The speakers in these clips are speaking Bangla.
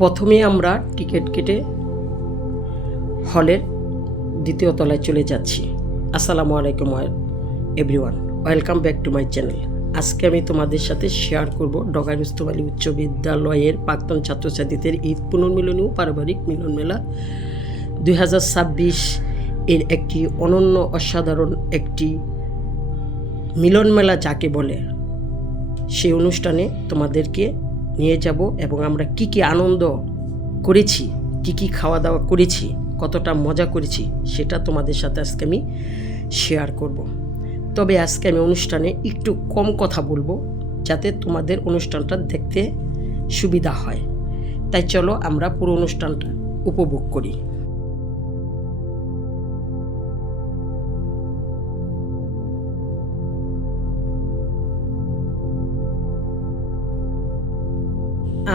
প্রথমে আমরা টিকিট কেটে হলের দ্বিতীয় তলায় চলে যাচ্ছি। আসসালামু আলাইকুম everyone, welcome back to my channel. আজকে আমি তোমাদের সাথে শেয়ার করব ডগার রুস্তম আলী উচ্চ বিদ্যালয়ের প্রাক্তন ছাত্রছাত্রীদের ঈদ পুনর্মিলনী ও পারিবারিক মিলন মেলা 2026 এর একটি অনন্য অসাধারণ একটি মিলন মেলা যাকে বলে, সেই অনুষ্ঠানে তোমাদেরকে নিয়ে যাব এবং আমরা কি কি আনন্দ করেছি, কি কি খাওয়া দাওয়া করেছি, কতটা মজা করেছি সেটা তোমাদের সাথে আজকে আমি শেয়ার করব। তবে আজকে আমি অনুষ্ঠানে একটু কম কথা বলবো যাতে তোমাদের অনুষ্ঠানটা দেখতে সুবিধা হয়। তাই চলো আমরা পুরো অনুষ্ঠানটা উপভোগ করি।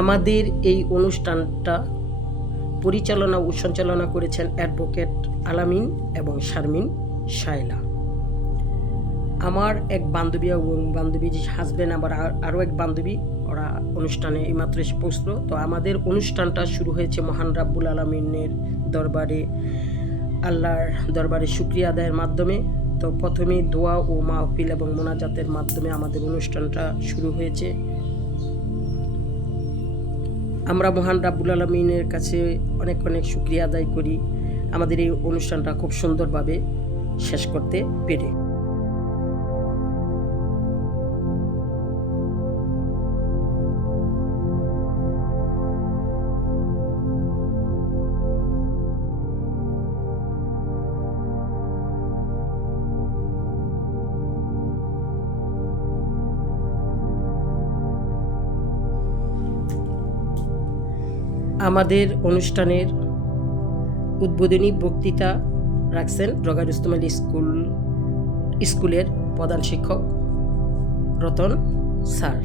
আমাদের এই অনুষ্ঠানটা পরিচালনা ও সঞ্চালনা করেছেন অ্যাডভোকেট আলামিন এবং শারমিন শায়লা। আমার এক বান্ধবী এবং বান্ধবীর হাজব্যান্ড, আবার আরও এক বান্ধবী, ওরা অনুষ্ঠানে এইমাত্র এসে পৌঁছলো। তো আমাদের অনুষ্ঠানটা শুরু হয়েছে মহান রাব্বুল আলামিনের দরবারে, আল্লাহর দরবারে শুকরিয়া আদায়ের মাধ্যমে। তো প্রথমে দোয়া ও মাহফিল এবং মোনাজাতের মাধ্যমে আমাদের অনুষ্ঠানটা শুরু হয়েছে। আমরা মহান রাব্বুল আলামিনের কাছে অনেক অনেক শুকরিয়া আদায় করি আমাদের এই অনুষ্ঠানটা খুব সুন্দরভাবে শেষ করতে পেরে। আমাদের অনুষ্ঠানের উদ্বোধনী বক্তৃতা রাখছেন ডগার রুস্তম আলী স্কুলের প্রধান শিক্ষক রতন স্যার।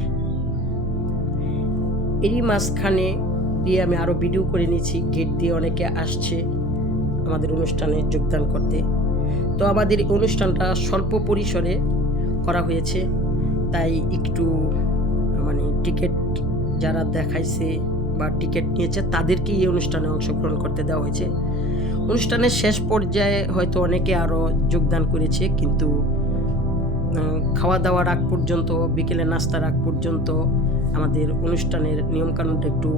এরই মাঝখানে দিয়ে আমি আরও ভিডিও করে নিয়েছি, গেট দিয়ে অনেকে আসছে আমাদের অনুষ্ঠানে যোগদান করতে। তো আমাদের অনুষ্ঠানটা স্বল্প পরিসরে করা হয়েছে, তাই একটু টিকিট যারা দেখাইছে বা টিকিট নিয়েছে তাদেরকে এই অনুষ্ঠানে অংশগ্রহণ করতে দেওয়া হয়েছে। অনুষ্ঠানের শেষ পর্যায়ে হয়তো অনেকে আরও যোগদান করেছে, কিন্তু খাওয়া দাওয়ার আগ পর্যন্ত, বিকেলে নাস্তার আগ পর্যন্ত আমাদের অনুষ্ঠানের নিয়মকানুনটা একটু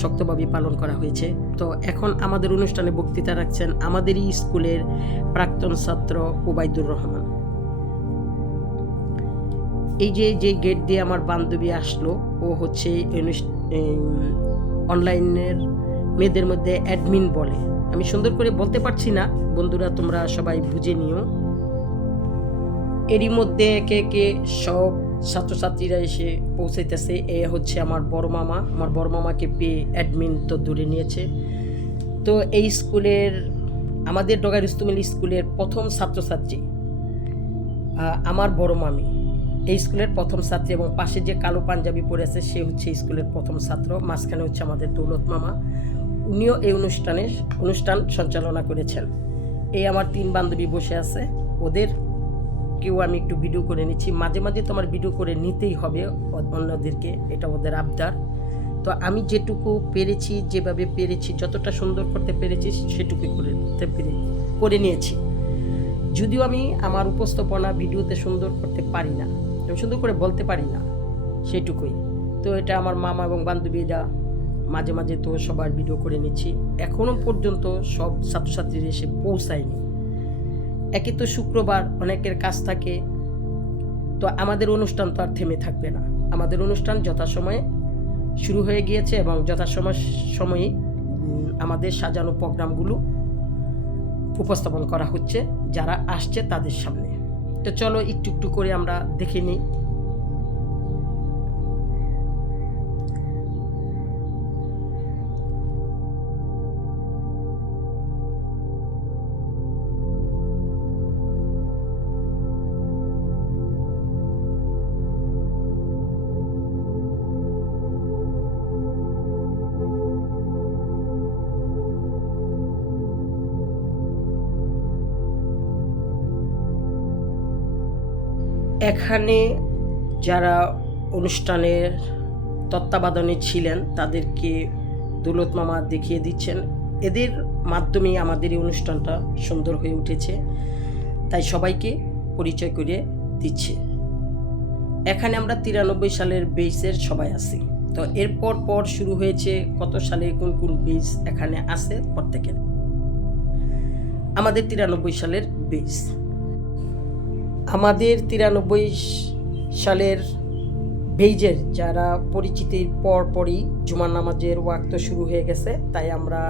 শক্তভাবে পালন করা হয়েছে। তো এখন আমাদের অনুষ্ঠানে বক্তৃতা রাখছেন আমাদেরই স্কুলের প্রাক্তন ছাত্র ওবায়দুর রহমান। এই যে গেট দিয়ে আমার বান্ধবী আসলো, ও হচ্ছে অনলাইনের মেয়েদের মধ্যে অ্যাডমিন বলে। আমি সুন্দর করে বলতে পারছি না, বন্ধুরা তোমরা সবাই বুঝে নিও। এরই মধ্যে একে একে সব ছাত্রছাত্রীরা এসে পৌঁছাইতেছে। এ হচ্ছে আমার বড় মামা। আমার বড় মামাকে পেয়ে অ্যাডমিন তো ধরে নিয়েছে। তো এই স্কুলের, আমাদের ডগার রুস্তম আলী স্কুলের প্রথম ছাত্রছাত্রী আমার বড় মামি, এই স্কুলের প্রথম ছাত্রী, এবং পাশে যে কালো পাঞ্জাবি পরে আছে সে হচ্ছে স্কুলের প্রথম ছাত্র। মাঝখানে হচ্ছে আমাদের দৌলত মামা, উনিও এই অনুষ্ঠান সঞ্চালনা করেছেন। এই আমার 3 বান্ধবী বসে আছে, ওদের কেউ আমি একটু ভিডিও করে নিচ্ছি। মাঝে মাঝে তোমার ভিডিও করে নিতেই হবে অন্যদেরকে, এটা ওদের আবদার। তো আমি যেটুকু পেরেছি, যেভাবে পেরেছি, যতটা সুন্দর করতে পেরেছি সেটুকু করে নিয়েছি। যদিও আমি আমার উপস্থাপনা ভিডিওতে সুন্দর করতে পারি না, আমি সুন্দর করে বলতে পারি না, সেটুকুই। তো এটা আমার মামা এবং বান্ধবীরা মাঝে মাঝে তো সবার ভিডিও করে নিচ্ছি। এখনো পর্যন্ত সব ছাত্রছাত্রীরা এসে পৌঁছায়নি। একে তো শুক্রবার, অনেকের কাজ থাকে। তো আমাদের অনুষ্ঠান তো আর থেমে থাকবে না। আমাদের অনুষ্ঠান যথাসময়ে শুরু হয়ে গিয়েছে এবং যথাসময়ে আমাদের সাজানো প্রোগ্রামগুলো উপস্থাপন করা হচ্ছে যারা আসছে তাদের সামনে। তো চলো একটু একটু করে আমরা দেখে নিই। এখানে যারা অনুষ্ঠানের তত্ত্বাবধানে ছিলেন তাদেরকে দৌলত মামা দেখিয়ে দিচ্ছেন। এদের মাধ্যমেই আমাদের এই অনুষ্ঠানটা সুন্দর হয়ে উঠেছে, তাই সবাইকে পরিচয় করে দিচ্ছে। এখানে আমরা 93 সালের বেসের সবাই আছি। তো এরপর পর শুরু হয়েছে কত সালে কোন কোন বেস এখানে আছে প্রত্যেকের। আমাদের 93 সালের বেস। আমাদের 93 সালের বেইজের যারা পরিচিতির পরই জুমার নামাজের ওয়াক্ত শুরু হয়ে গেছে, তাই আমরা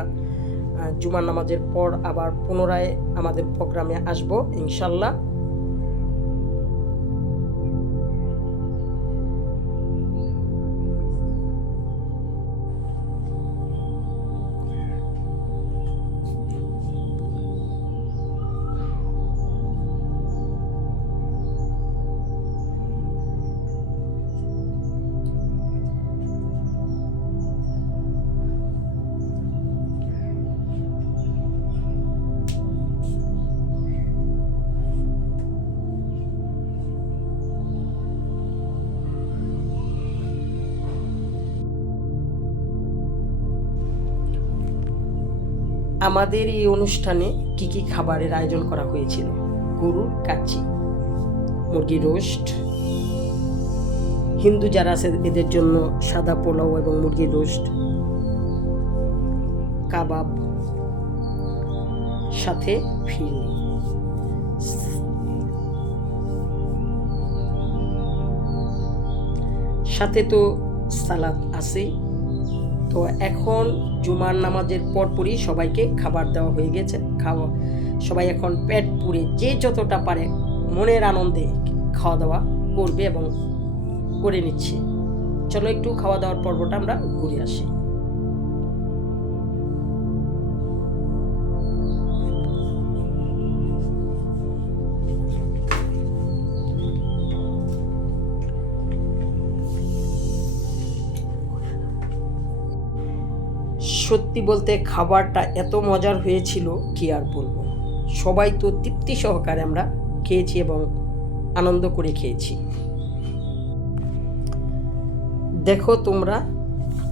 জুমার নামাজের পর আবার পুনরায় আমাদের প্রোগ্রামে আসব ইনশাল্লাহ। আমাদের এই অনুষ্ঠানে কি কি খাবারের আয়োজন করা হয়েছিল? গরুর কাচ্চি, মুরগি রোস্ট, হিন্দু যারা আছে এদের জন্য সাদা পোলাও এবং মুরগির রোস্ট, কাবাব, সাথে ফিরনি। সাথে তো সালাদ আছে। তো এখন জুমার নামাজের পরপরই সবাইকে খাবার দেওয়া হয়ে গেছে। সবাই এখন পেট পুরে যে যতটা পারে মনের আনন্দে খাওয়া দাওয়া করবে এবং করে নিচ্ছে। চলো একটু খাওয়া দাওয়ার পর্বটা আমরা ঘুরে আসি। সত্যি বলতে খাবারটা এত মজার হয়েছিল কি আর বলবো। সবাই তো তৃপ্তি সহকারে আমরা খেয়েছি এবং আনন্দ করে খেয়েছি। দেখো তোমরা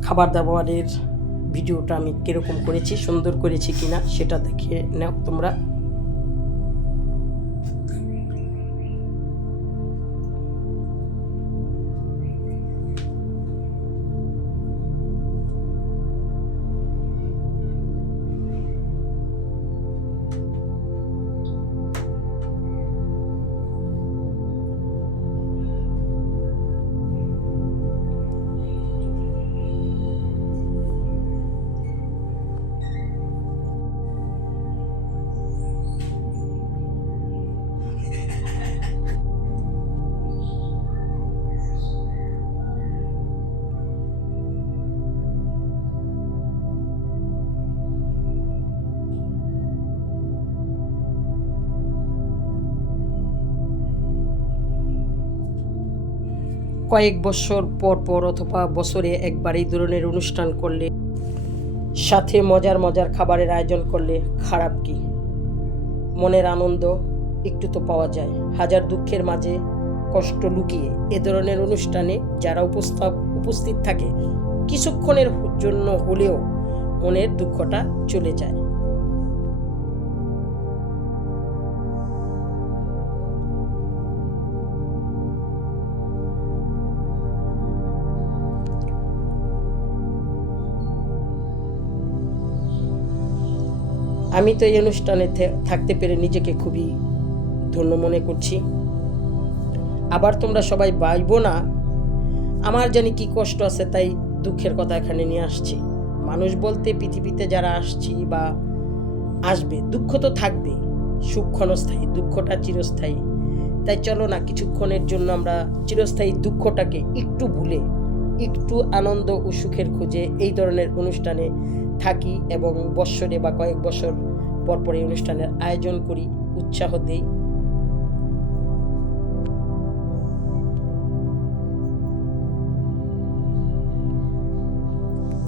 খাবার দাবারের ভিডিওটা আমি কিরকম করেছি, সুন্দর করেছি কিনা সেটা দেখে নাও তোমরা। কয়েক বছর পর অথবা বছরে একবার এই ধরনের অনুষ্ঠান করলে, সাথে মজার মজার খাবারের আয়োজন করলে খারাপ কি? মনের আনন্দ একটু তো পাওয়া যায়। হাজার দুঃখের মাঝে কষ্ট লুকিয়ে এ ধরনের অনুষ্ঠানে যারা উপস্থিত থাকে, কিছুক্ষণের জন্য হলেও মনের দুঃখটা চলে যায়। আমি তো এই অনুষ্ঠানে থাকতে পেরে নিজেকে খুবই ধন্য মনে করছি। আবার তোমরা সবাই ভাইবো না আমার জানি কি কষ্ট আছে, তাই দুঃখের কথা এখানে নিয়ে আসছি। মানুষ বলতে পৃথিবীতে যারা আসছি বা আসবে, দুঃখ তো থাকবে। সুখ ক্ষণস্থায়ী, দুঃখটা চিরস্থায়ী। তাই চলো না কিছুক্ষণের জন্য আমরা চিরস্থায়ী দুঃখটাকে একটু ভুলে একটু আনন্দ ও সুখের খোঁজে এই ধরনের অনুষ্ঠানে থাকি এবং বৎসরে বা কয়েক বছর পর এই অনুষ্ঠানের আয়োজন করি, উৎসাহ দেই।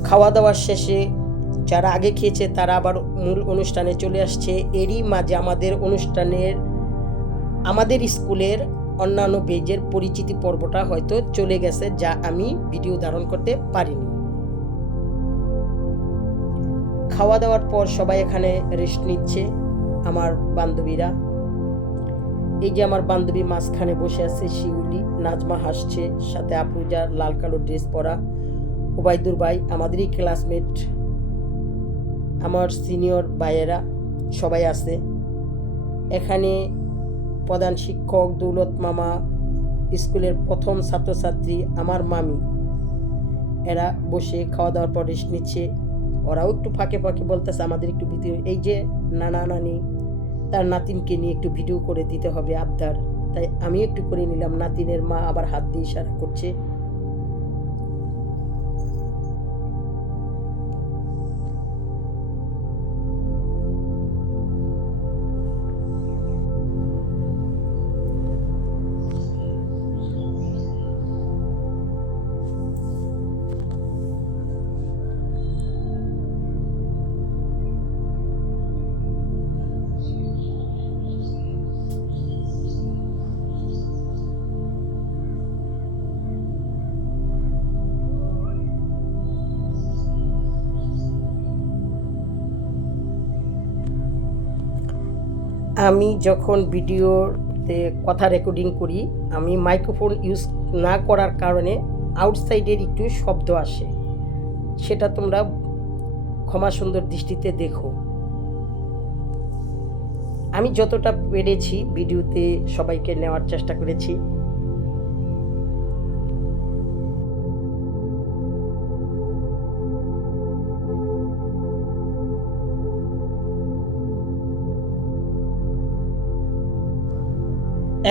খাওয়া দাওয়ার শেষে যারা আগে খেয়েছে তারা আবার মূল অনুষ্ঠানে চলে আসছে। এরই মাঝে আমাদের স্কুলের অন্যান্য বেজের পরিচিতি পর্বটা হয়তো চলে গেছে, যা আমি ভিডিও ধারণ করতে পারিনি। খাওয়া দাওয়ার পর সবাই এখানে রেস্ট নিচ্ছে। আমার বান্ধবীরা, এই যে আমার বান্ধবী মাঝখানে বসে আছে শিউলি, নাজমা হাসছে, সাথে আপুজা লাল কালো ড্রেস পরা, ওবায়দুর ভাই, আমাদেরই ক্লাসমেট, আমার সিনিয়র ভাইয়েরা সবাই আছে এখানে। প্রধান শিক্ষক, দৌলত মামা, স্কুলের প্রথম ছাত্রছাত্রী, আমার মামি, এরা বসে খাওয়া দাওয়ার পর রেস্ট নিচ্ছে। ওরাও একটু ফাঁকে ফাঁকে বলতেছে আমাদের একটু ভিডিও, এই যে নানা নানি তার নাতিনকে নিয়ে একটু ভিডিও করে দিতে হবে আবদার, তাই আমি একটু করে নিলাম। নাতিনের মা আবার হাত দিয়ে ইশারা করছে। আমি যখন ভিডিওতে কথা রেকর্ডিং করি, আমি মাইক্রোফোন ইউজ না করার কারণে আউটসাইডের একটু শব্দ আসে, সেটা তোমরা ক্ষমা সুন্দর দৃষ্টিতে দেখো। আমি যতটা পেরেছি ভিডিওতে সবাইকে নেওয়ার চেষ্টা করেছি।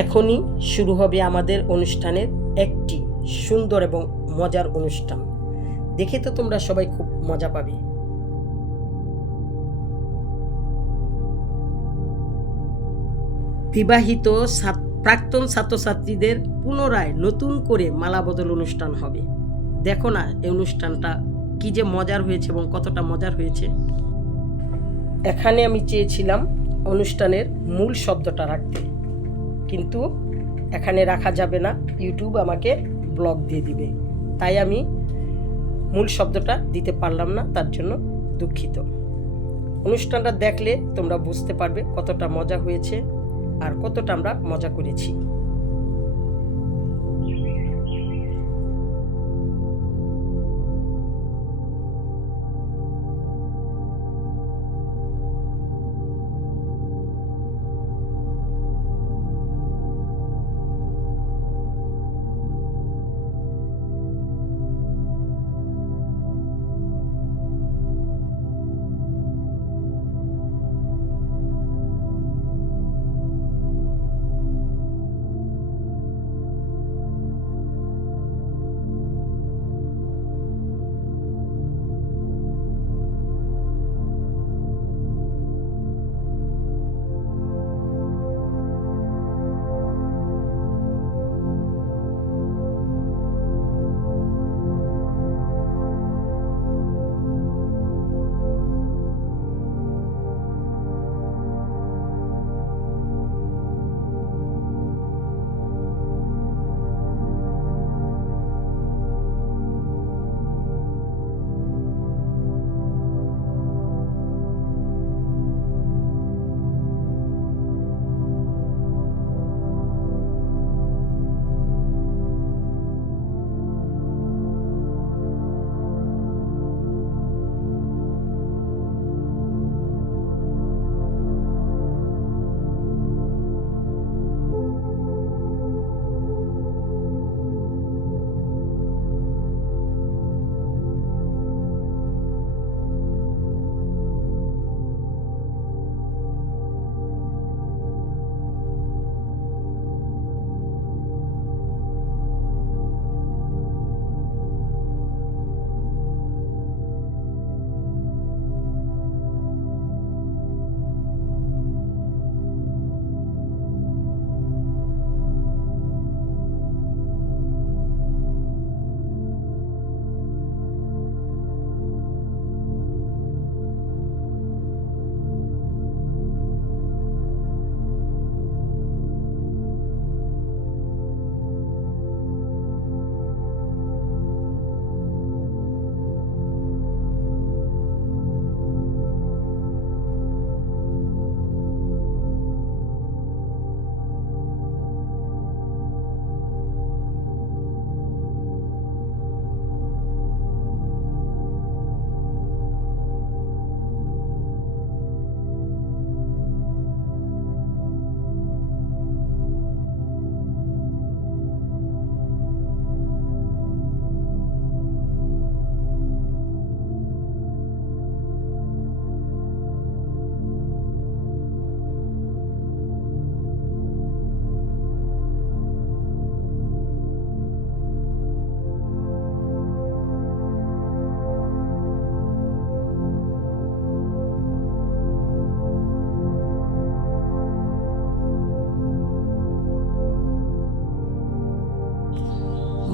এখনই শুরু হবে আমাদের অনুষ্ঠানের একটি সুন্দর এবং মজার অনুষ্ঠান। দেখে তো তোমরা সবাই খুব মজা পাবে। বিবাহিত প্রাক্তন ছাত্রছাত্রীদের পুনরায় নতুন করে মালা বদল অনুষ্ঠান হবে। দেখো না এই অনুষ্ঠানটা কি যে মজার হয়েছে এবং কতটা মজার হয়েছে। এখানে আমি চেয়েছিলাম অনুষ্ঠানের মূল শব্দটা রাখতে, কিন্তু এখানে রাখা যাবে না, ইউটিউব আমাকে ব্লক দিয়ে দিবে, তাই আমি মূল শব্দটা দিতে পারলাম না, তার জন্য দুঃখিত। অনুষ্ঠানটা দেখলে তোমরা বুঝতে পারবে কতটা মজা হয়েছে আর কতটা আমরা মজা করেছি।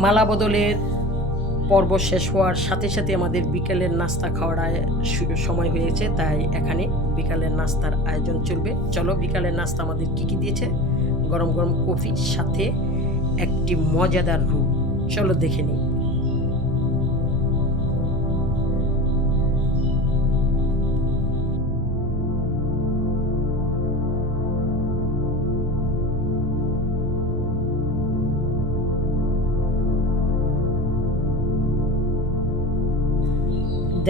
মালা বদলের পর্ব শেষ হওয়ার সাথে সাথে আমাদের বিকেলের নাস্তা খাওয়ার সময় হয়েছে, তাই এখানে বিকালের নাস্তার আয়োজন চলবে। চলো বিকালের নাস্তা আমাদের কি কি দিয়েছে। গরম গরম কফির সাথে একটি মজাদার রুট, চলো দেখে নিই।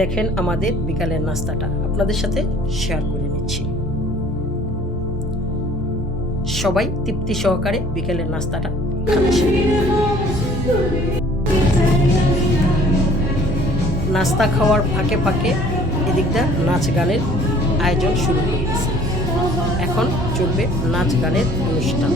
দেখেন আমাদের বিকালের নাস্তাটা আপনাদের সাথে শেয়ার করে নিচ্ছি। সবাই তৃপ্তি সহকারে বিকেলের নাস্তাটা খাচ্ছে। নাস্তা খাওয়ার ফাঁকে ফাঁকে এদিকটা নাচ গানের আয়োজন শুরু হয়ে গেছে। এখন চলবে নাচ গানের অনুষ্ঠান।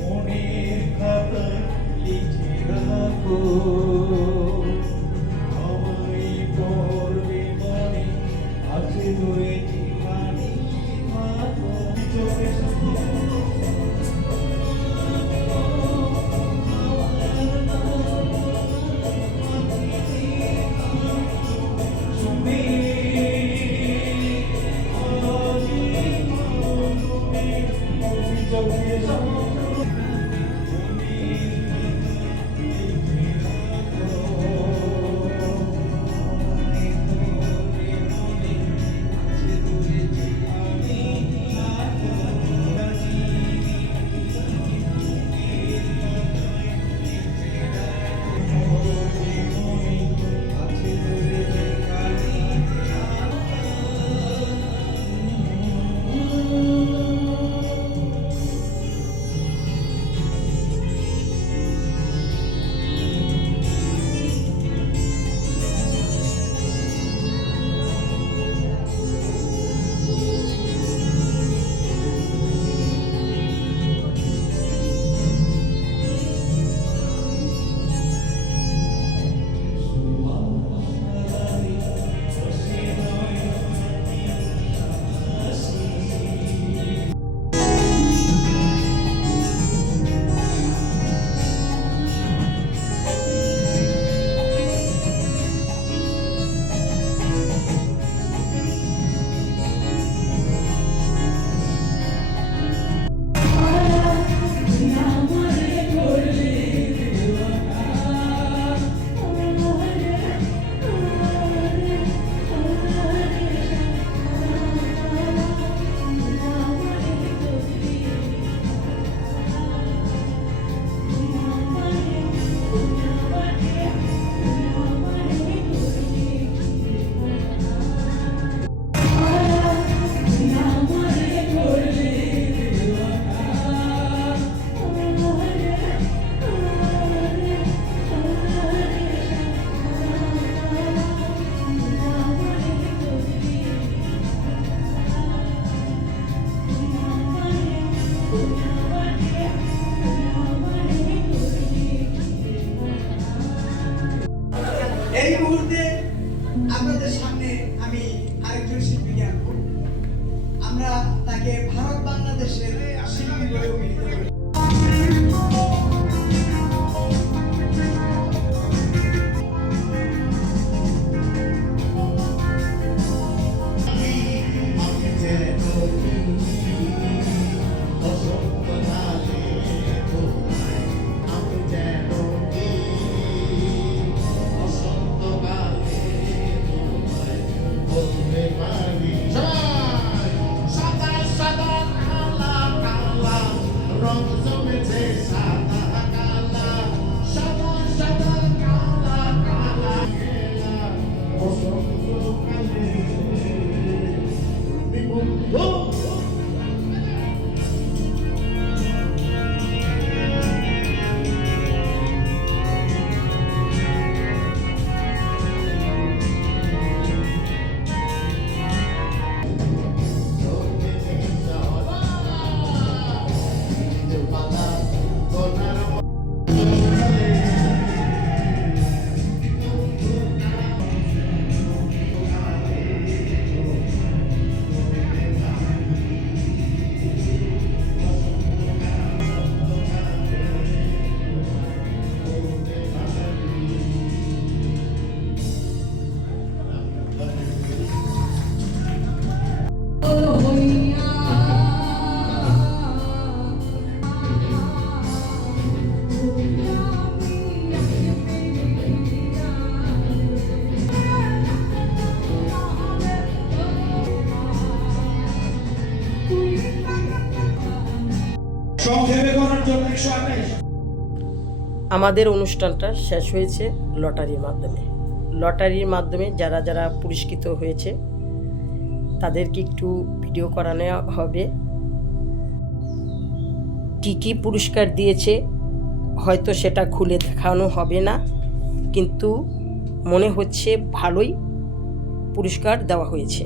মনের খাতায় লিখে রাখো, আমায় পড়বে মনে আছে রয়েছে পানি মাখো চোখে এই মুহূর্তে আপনাদের সামনে আমি আরেকজন শিল্পীকে আনবো। আমরা তাকে ভারত বাংলাদেশের শিল্পী বলে অভিহিত করি। Rong আমাদের অনুষ্ঠানটা শেষ হয়েছে লটারির মাধ্যমে যারা যারা পুরস্কৃত হয়েছে তাদেরকে একটু ভিডিও করানো হবে। কী কী পুরস্কার দিয়েছে হয়তো সেটা খুলে দেখানো হবে না, কিন্তু মনে হচ্ছে ভালোই পুরস্কার দেওয়া হয়েছে।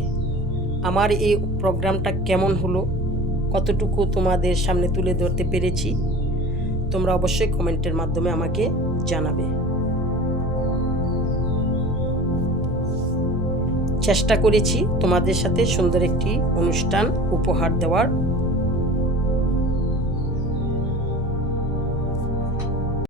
আমার এই প্রোগ্রামটা কেমন হলো, কতটুকু তোমাদের সামনে তুলে ধরতে পেরেছি, তোমরা অবশ্যই কমেন্টের মাধ্যমে আমাকে জানাবে। চেষ্টা করেছি তোমাদের সাথে সুন্দর একটি অনুষ্ঠান উপহার দেওয়ার